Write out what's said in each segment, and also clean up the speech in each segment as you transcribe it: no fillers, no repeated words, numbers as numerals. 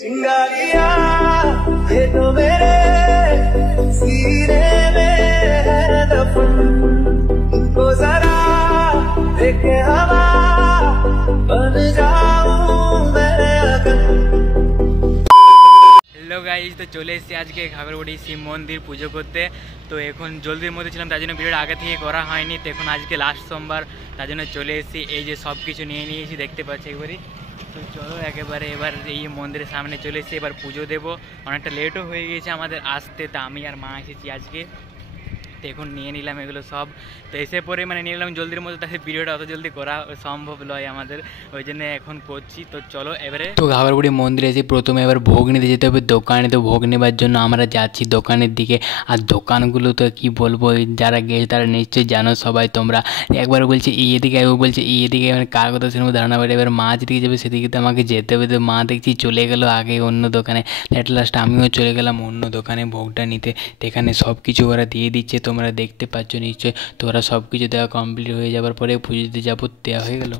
चिंगारिया ये तो मेरे सीने में है दफन, इनको जरा देखे हवा बन जाऊं मैं अगन। হ্যালো গাইজ, তো চলে এসেছি আজকে ঘাগরবাড়ি শিব মন্দির পুজো করতে। তো এখন জলদির মধ্যে ছিলাম, তার জন্য ভিডিওটা আগে থেকে করা হয়নি। তো এখন আজকে লাস্ট সোমবার, তার জন্য চলে এসেছি। এই যে সব কিছু নিয়ে নিয়েছি, দেখতে পাচ্ছি একবারই। তো চলো একেবারে এবার এই মন্দিরের সামনে চলে এসেছি, এবার পুজো দেবো। অনেকটা লেটও হয়ে গেছে আমাদের আসতে, তা আমি আর মা এসেছি আজকে। তো এখন নিয়ে নিলাম এগুলো সব। তো এসে পরে মানে নিয়ে নিলাম জলদির মধ্যে, তাহলে ভিডিওটা অত জলদি করা সম্ভব নয় আমাদের, ওই জন্য এখন করছি। তো চলো এবারে তো ঘাগরবাড়ি মন্দিরে এসে প্রথমে এবার ভোগ নিতে যেতে হবে দোকানে। তো ভোগ নেবার জন্য আমরা যাচ্ছি দোকানের দিকে। আর দোকানগুলো তো কি বলবো, যারা গেছে তারা নিশ্চয়ই জানো সবাই তোমরা। একবার বলছে এই এদিকে, একবার বলছে এই এদিকে, মানে কার কথা সেরকম ধারণা পারে। এবার মা যেদিকে যাবে সেদিকে তো আমাকে যেতে হবে। তো মা দেখছি চলে গেলো আগে অন্য দোকানে, এট লাস্ট আমিও চলে গেলাম অন্য দোকানে ভোগটা নিতে। তো এখানে সব কিছু ওরা দিয়ে দিচ্ছে, তোমরা দেখতে পাচ্ছ নিশ্চয়। তো ওরা সব কিছু দেওয়া কমপ্লিট হয়ে যাবার পরে পুজো দিতে যাবো, দেওয়া হয়ে গেল।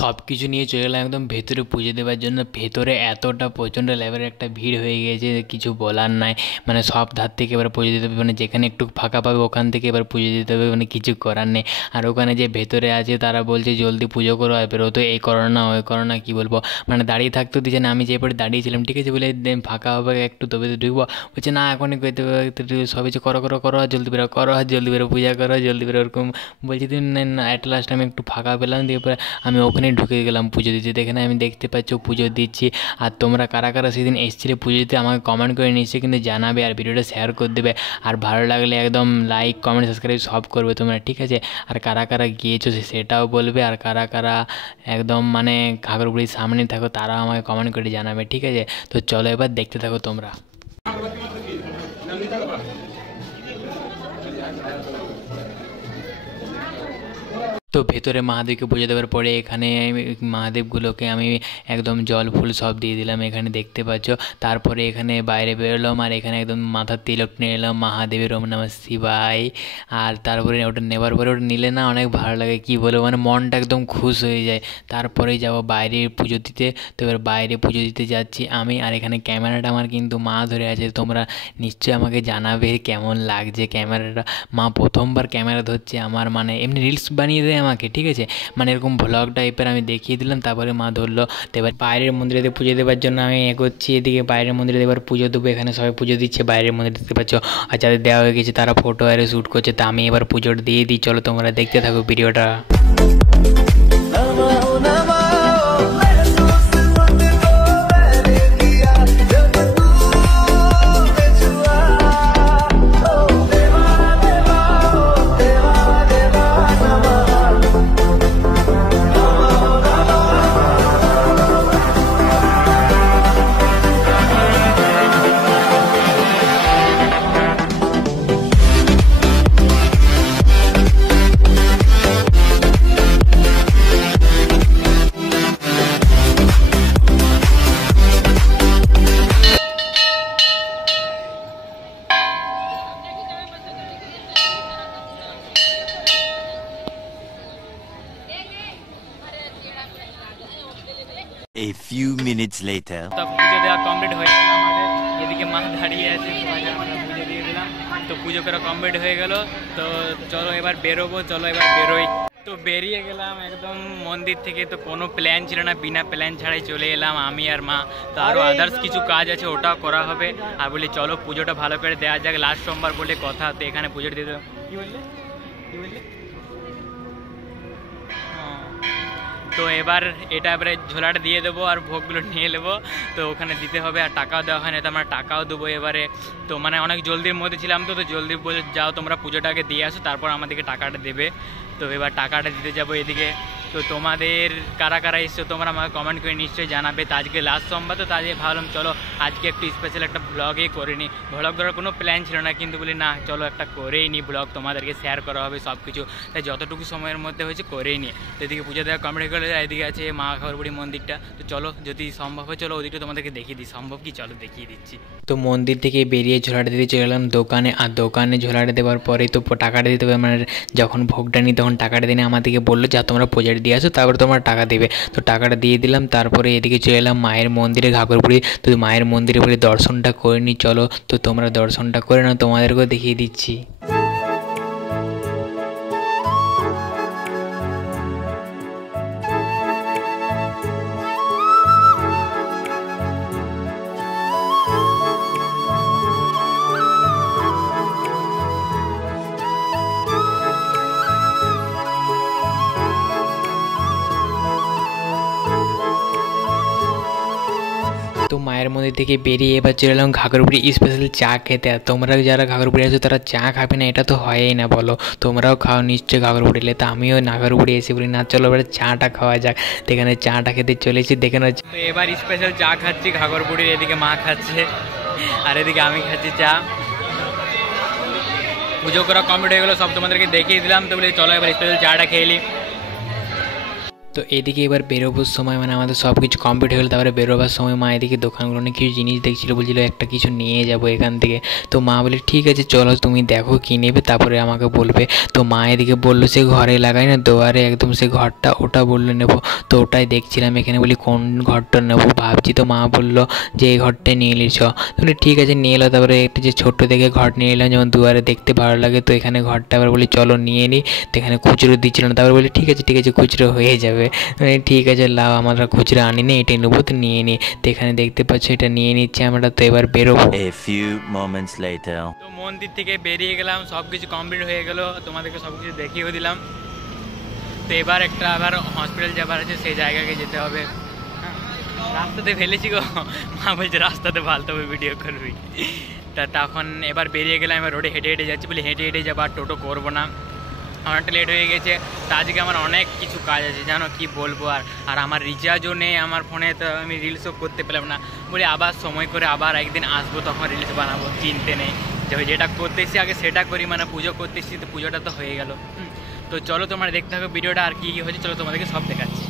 সব কিছু নিয়ে চলে গেলাম একদম ভেতরে পুজো দেওয়ার জন্য। ভেতরে এতটা প্রচণ্ড লেভেলের একটা ভিড় হয়ে গিয়েছে, কিছু বলার নাই। মানে সব ধার থেকে এবার পুজো দিতে হবে, মানে যেখানে একটু ফাঁকা পাবে ওখান থেকে এবার পুজো দিতে হবে, মানে কিছু করার নেই। আর ওখানে যে ভেতরে আছে তারা বলছে জলদি পুজো করো, আর বেরোতো এই করো না ওই করো না, কী বলবো, মানে দাঁড়িয়ে থাকতেও দিচ্ছে না। আমি যে পরে দাঁড়িয়েছিলাম, ঠিক আছে বলে ফাঁকা হবে একটু তবে তো ঢুকবো, বলছে না এখনই করতে হবে, সব কিছু করো করো করো, জলদি বেরো করো, আর জলদি বেরো পূজা করো, জলদি বেরো, ওরকম বলছি। দিন না অ্যাট লাস্ট আমি একটু ফাঁকা পেলাম, দিয়ে পরে আমি ওখানে ঢুকে গেলাম পুজো দিতে। এখানে আমি দেখতে পাচ্ছি পুজো দিচ্ছি। আর তোমরা কারা কারা সেদিন এসেছিলে পুজো দিতে আমাকে কমেন্ট করে নিশ্চয়ই কিন্তু জানাবে, আর ভিডিওটা শেয়ার করে দেবে। আর ভালো লাগলে একদম লাইক কমেন্ট সাবস্ক্রাইব সব করবে তোমরা, ঠিক আছে। আর কারা কারা গিয়েছো সেটাও বলবে, আর কারা কারা একদম মানে ঘাগরবাড়ির সামনে থাকো তারাও আমাকে কমেন্ট করে জানাবে, ঠিক আছে। তো চলো এবার দেখতে থাকো তোমরা। তো ভেতরে মহাদেবকে পুজো দেওয়ার পরে এখানে মহাদেবগুলোকে আমি একদম জল ফুল সব দিয়ে দিলাম, এখানে দেখতে পাচ্ছ। তারপরে এখানে বাইরে বেরোলাম, আর এখানে একদম মাথার তিলক নিয়ে এলাম মহাদেবের ওম নমঃ শিবায়। আর তারপরে ওটা নেবার পরে ওটা নিলে না অনেক ভালো লাগে, কী বলবো, মানে মনটা একদম খুশ হয়ে যায়। তারপরেই যাব বাইরে পুজো দিতে। তো এবার বাইরে পুজো দিতে যাচ্ছি আমি, আর এখানে ক্যামেরাটা আমার কিন্তু মা ধরে আছে। তোমরা নিশ্চয়ই আমাকে জানাবে কেমন লাগছে ক্যামেরাটা। মা প্রথমবার ক্যামেরা ধরছে আমার, মানে এমনি রিলস বানিয়ে দেয় আমাকে, ঠিক আছে, মানে এরকম ভ্লগ টাইপের আমি দেখিয়ে দিলাম, তারপরে মা ধরলো। তো এবার বাইরের মন্দিরে পুজো দেওয়ার জন্য আমি এগোচ্ছি এদিকে। বাইরের মন্দিরে এবার পুজো দেবো, এখানে সবাই পুজো দিচ্ছে বাইরের মন্দিরে, দেখতে পাচ্ছ। আর যাদের দেওয়া হয়ে গেছে তারা ফটো আরে শ্যুট করছে, তা আমি এবার পুজোটা দিয়ে দিই। চলো তোমরা দেখতে থাকো ভিডিওটা। A few minutes later. তো পুজো দেওয়া কমপ্লিট হয়ে গেল আমাদের, এদিকে মা দাঁড়িয়ে আছে, আমরা পুজো দিয়ে দিলাম। তো পুজো করা কমপ্লিট হয়ে গেল। তো চলো এবার বেরোবো, চলো এবার বেরোই। তো বেরিয়ে গেলাম একদম মন্দির থেকে। তো কোনো প্ল্যান ছিল না, বিনা প্ল্যান ছাড়াই চলে এলাম আমি আর মা। তো আরও আদার্স কিছু কাজ আছে, ওটাও করা হবে। আর বলি চলো পুজোটা ভালো করে দেওয়া যাক, লাস্ট সোমবার বলে কথা। তো এখানে পুজোটা দিয়ে দিলাম। কী বললে কী বললে? তো এবার এটা এবারে ঝোলাটা দিয়ে দেবো আর ভোগগুলো নিয়ে নেবো। তো ওখানে দিতে হবে, আর টাকাও দেওয়া হয় না, তো আমরা টাকাও দেবো এবারে। তো মানে অনেক জলদির মধ্যে ছিলাম, তো জলদি বলে যাও তোমরা পুজোটাকে দিয়ে আসো, তারপর আমাদেরকে টাকাটা দেবে। তো এবার টাকাটা দিতে যাবো এদিকে। তো তোমাদের কারা কারা এসছো তোমরা আমাকে কমেন্ট করে নিশ্চয়ই জানাবে। তো আজকে লাস্ট সোমবার, তো তাই ভাবলাম চলো আজকে একটু স্পেশাল একটা ব্লগই করে নিই। ব্লগ করার কোনো প্ল্যান ছিল না, কিন্তু বলি না চলো একটা করেই নিই ব্লগ, তোমাদেরকে শেয়ার করা হবে সব কিছু, তাই যতটুকু সময়ের মধ্যে হয়েছে করেই নিই। তো এদিকে পুজো দেওয়া কমপ্লিট করে এদিকে আছে মা ঘাগরবুড়ি মন্দিরটা। তো চলো যদি সম্ভব হয় চলো ওদিকটা তোমাদেরকে দেখিয়ে দিই, সম্ভব কি চলো দেখিয়ে দিচ্ছি। তো মন্দির থেকে বেরিয়ে ঝোলাটা দিতে চলে গেলাম দোকানে, আর দোকানে ঝোলাটা দেওয়ার পরে তো টাকাটা দিতে হবে, মানে যখন ভোগটা নিই তখন টাকাটা দিনে আমাদেরকে বললো যা তোমরা পূজাটা দিয়ে আসো তারপরে তোমরা টাকা দেবে। তো টাকাটা দিয়ে দিলাম, তারপরে এদিকে চলে এলাম মায়ের মন্দিরে ঘাগরবুড়ি। তো মায়ের মন্দিরে বলে দর্শনটা করে নিই চলো। তো তোমরা দর্শনটা করে নাও, তোমাদেরকেও দেখিয়ে দিচ্ছি। তো মায়ের মন্দির থেকে বেরিয়ে এবার চলে এলাম ঘাগরবুড়ি স্পেশাল চা খেতে। আর তোমরা যারা ঘাগরবুড়ি আছো তারা চা খাবে না এটা তো হয়ই না, বলো তোমরাও খাও নিশ্চয়ই ঘাগরবুড়ি এলে। তো আমিও ঘাগরবুড়ি এসে বলি না চলো এবার চাটা খাওয়া যাক, তো এখানে চাটা খেতে চলেছি দেখে না। তো এবার স্পেশাল চা খাচ্ছি ঘাগরবুড়ির, এদিকে মা খাচ্ছে আর এদিকে আমি খাচ্ছি চা। পুজো করা কমপ্লিট হয়ে গেলো, সব তোমাদেরকে দেখিয়ে দিলাম। তো বলি চলো এবার স্পেশাল চাটা খেয়ে নিই। তো এদিকে এবার বেরোবার সময় মানে আমাদের সব কিছু কমপ্লিট হয়ে গেলো, তারপরে বেরোবার সময় মা এদিকে দোকানগুলো নিয়ে কিছু জিনিস দেখছিলো, বলছিল একটা কিছু নিয়ে যাবো এখান থেকে। তো মা বলে ঠিক আছে চলো তুমি দেখো কী নেবে তারপরে আমাকে বলবে। তো মা এদিকে বললো সে ঘরে লাগাই না দুয়ারে একদম সে ঘরটা, ওটা বললো নেবো। তো ওটাই দেখছিলাম এখানে, বলি কোন ঘরটা নেবো ভাবছি। তো মা বললো যে এই ঘরটাই নিয়ে এলিস, বলি ঠিক আছে নিয়ে এলো। তারপরে একটা যে ছোট্ট দেখে ঘর নিয়ে এলাম, যেমন দুয়ারে দেখতে ভালো লাগে। তো এখানে ঘরটা আবার বলি চলো নিয়ে নিই। তো এখানে খুচরো দিচ্ছিল না, তারপরে বলি ঠিক আছে খুচরো হয়ে যাবে, ঠিক আছে লাও আমরা খুচরা আনি না এটাই নেবো, তো নিয়ে নিই। তো এখানে দেখতে পাচ্ছ এটা নিয়ে নিচ্ছে আমরা। তো এবার বেরোবো। তো মন্দির থেকে বেরিয়ে গেলাম, সব কিছু কমপ্লিট হয়ে গেল, তোমাদেরকে সব কিছু দেখিয়েও দিলাম। তো এবার একটা আবার হসপিটাল যাবার আছে, সেই জায়গাকে যেতে হবে। রাস্তাতে ফেলেছি গো, মা বলছে রাস্তাতে ফালতে হবে ভিডিও করবি। তা তখন এবার বেরিয়ে গেলাম, এবার রোডে হেঁটে হেঁটে যাচ্ছি, বলে হেঁটে হেঁটে যাবো আর টোটো করবো না, অনেকটা লেট হয়ে গেছে। তা আজকে আমার অনেক কিছু কাজ আছে জানো কি বলবো। আর আমার রিচার্জও নেই আমার ফোনে, তো আমি রিলসও করতে পেলাম না। বলে আবার সময় করে আবার একদিন আসবো তখন রিলস বানাবো, চিনতে নেই যেটা করতেছি আগে সেটা করি, মানে পুজো করতেছি তো পুজোটা তো হয়ে গেল। তো চলো তোমরা দেখতে থাকো ভিডিওটা আর কী কী হয়েছে চলো তোমাদেরকে সব দেখাচ্ছি।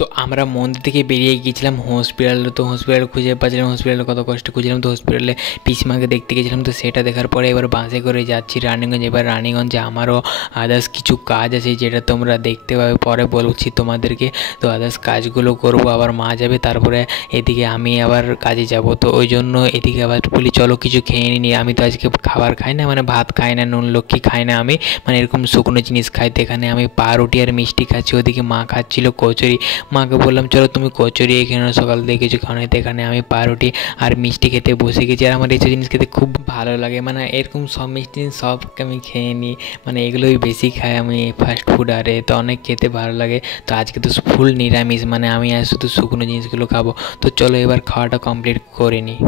তো আমরা মন্দির থেকে বেরিয়ে গিয়েছিলাম হসপিটালে। তো হসপিটাল খুঁজে পাচ্ছিলাম, হসপিটালে কত কষ্ট খুঁজছিলাম। তো হসপিটালে পিসিমাকে দেখতে গেছিলাম, তো সেটা দেখার পরে এবার বাসে করে যাচ্ছি রানিগঞ্জ। এবার রানিগঞ্জে আমারও আদার্স কিছু কাজ আছে যেটা তোমরা দেখতে পাবে, পরে বলছি তোমাদেরকে। তো আদার্স কাজগুলো করবো, আবার মা যাবে, তারপরে এদিকে আমি আবার কাজে যাব। তো ওই জন্য এদিকে আবার বলি চলো কিছু খেয়ে নিই। আমি তো আজকে খাবার খাই না, মানে ভাত খাই না, নুন লক্ষ্মী খাই না আমি, মানে এরকম শুকনো জিনিস খাই। তো এখানে আমি পাউরুটি আর মিষ্টি খাচ্ছি, ওদিকে মা খাচ্ছিল কচুরি। মাকে বললাম চলো তুমি কচুরি এখানে সকাল থেকে কিছু খাও না। এখানে আমি পাউরুটি আর মিষ্টি খেতে বসে গেছি। আর আমার এইসব জিনিস খেতে খুব ভালো লাগে, মানে এরকম সব মিষ্টি জিনিস সব আমি খেয়ে নিই, মানে এগুলোই বেশি খাই আমি ফাস্ট ফুড আরে, তো অনেক খেতে ভালো লাগে। তো আজকে তো ফুল নিরামিষ, মানে আমি আর শুধু শুকনো জিনিসগুলো খাবো। তো চলো এবার খাওয়াটা কমপ্লিট করে নিই।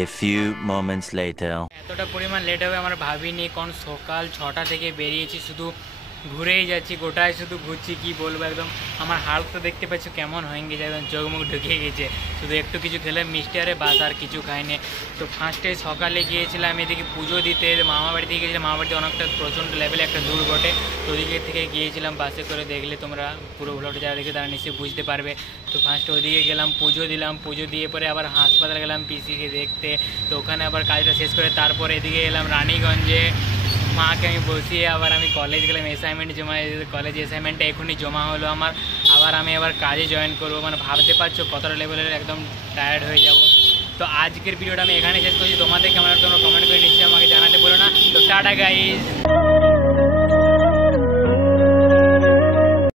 A few moments later. এতটা পরিমাণ লেট হবে আমরা ভাবিনি, কারণ সকাল 6টা থেকে বেরিয়েছি, শুধু ঘুরেই যাচ্ছি, গোটায় শুধু ঘুরছি। কি বলবো, একদম আমার হাল তো দেখতে পাচ্ছি কেমন হয়ে গেছে, একদম চোখ মুখ ঢুকে গেছে। শুধু একটু কিছু খেলে মিষ্টি আরে বাস, আর কিছু খাইনি। তো ফার্স্টে সকালে গিয়েছিলাম এদিকে পুজো দিতে, মামা বাড়ি থেকে গিয়েছিলাম। মামা বাড়িতে অনেকটা প্রচণ্ড লেভেলে একটা দূর বটে, তো ওদিকে থেকে গিয়েছিলাম বাসে করে। দেখলে তোমরা পুরো ভ্লগটা যারা দেখে তারা নিশ্চয়ই বুঝতে পারবে। তো ফার্স্টে ওদিকে গেলাম, পুজো দিলাম, পুজো দিয়ে পরে আবার হাসপাতালে গেলাম পিসিকে দেখতে। তো ওখানে আবার কাজটা শেষ করে তারপরে এদিকে এলাম রানীগঞ্জে, মাকে আমি বসিয়ে আবার আমি কলেজ গেলাম অ্যাসাইনমেন্ট জমা। কলেজে অ্যাসাইনমেন্টটা এখনই জমা হলো আমার, আমি আবার কাজে জয়েন করবো। মানে ভাবতে পারছো কতটা লেভেলের একদম টায়ার্ড হয়ে যাব। তো আজকের ভিডিওটা আমি এখানে শেষ করছি। তোমাদের কেমন তোমরা কমেন্ট করে নিশ্চয়ই আমাকে জানাতে বলো না। তো টাটা গাইস।